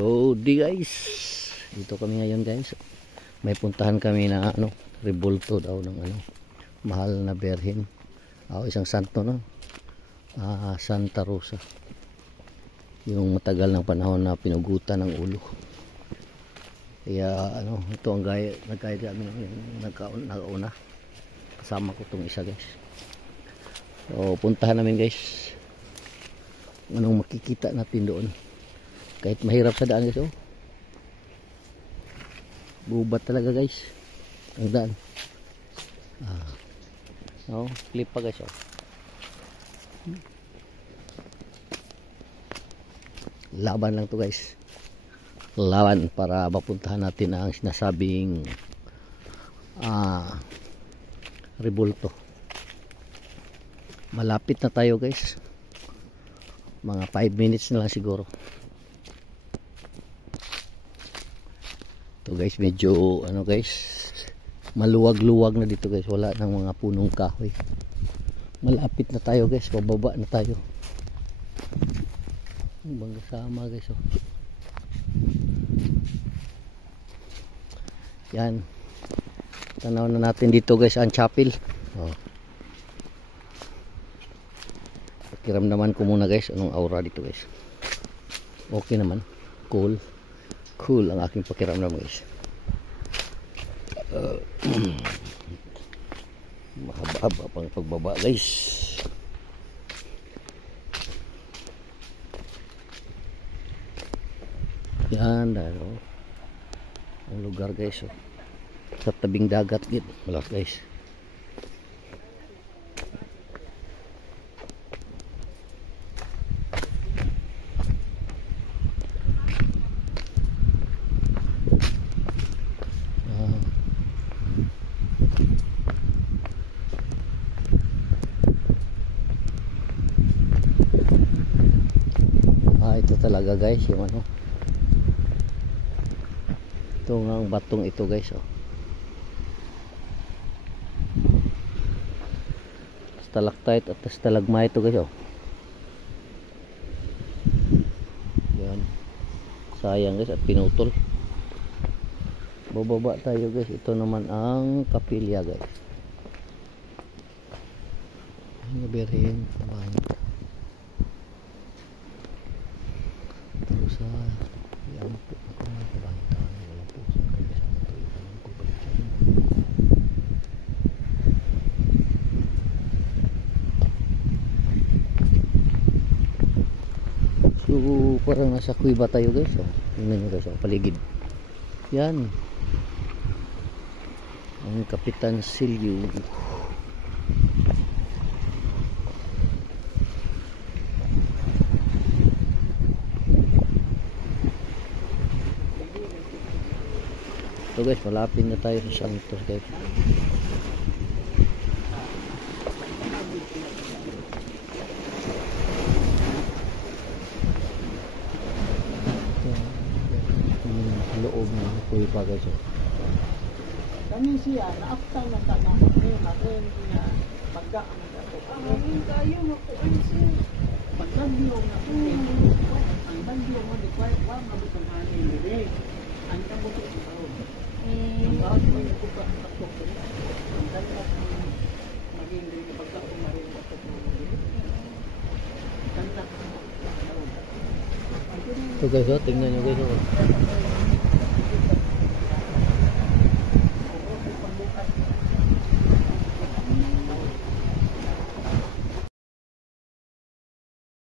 Goody guys, dito kami ngayon guys. May puntahan kami na rebulto daw ng mahal na berhen. Isang santo Santa Rosa. Yung matagal ng panahon na pinugutan ng ulo. Kaya ito ang nag-guide kami nagkauna. Kasama ko tong isa guys. So puntahan namin guys. Anong makikita natin doon. Kahit mahirap sa daan guys, gubat talaga guys ang daan. Clip pa guys, laban lang to guys, laban para mapuntahan natin ang sinasabing rebulto. Malapit na tayo guys, mga 5 minutes na lang siguro. So guys, medyo guys, maluwag-luwag na dito guys, wala nang mga punong kahoy. Malapit na tayo guys, bababa na tayo. Bang kasama guys, yan, tanaw na natin dito guys ang chapel. Pakiramdaman ko muna guys anong aura dito guys. Okay naman, cool ang aking pakiramdam guys. Mahaba pang pagbaba guys. Yan dahil ang lugar guys, sa tabing dagat gid malak guys. Ito talaga guys yung ito nga ang batong ito guys, stalactite at stalagmite ito guys, yan, sayang guys at pinutol. Bababa tayo guys. Ito naman ang kapilya guys, berhen sa yan po ako magpapakita wala po sa kanya sa ito yung kubalik sa inyo. So parang nasa kuiba tayo guys, tingnan nyo guys, paligid yan ang Kapitan Silvio. So guys, malapit na tayo sa Santos guys. Loob ng kuiba guys. Kami siya naaptang na tanah ni makin na pagka ang dato. Ang kayo makuan siya. Pagkagyo na ang bagyo mo di kway wa mabutang ani ni. Ang kabuto sa taon. Ang bawat mo yung kuka ang taktok ko. Ang dapat maging din pagka kumarin na ito. So guys, tingnan nyo guys.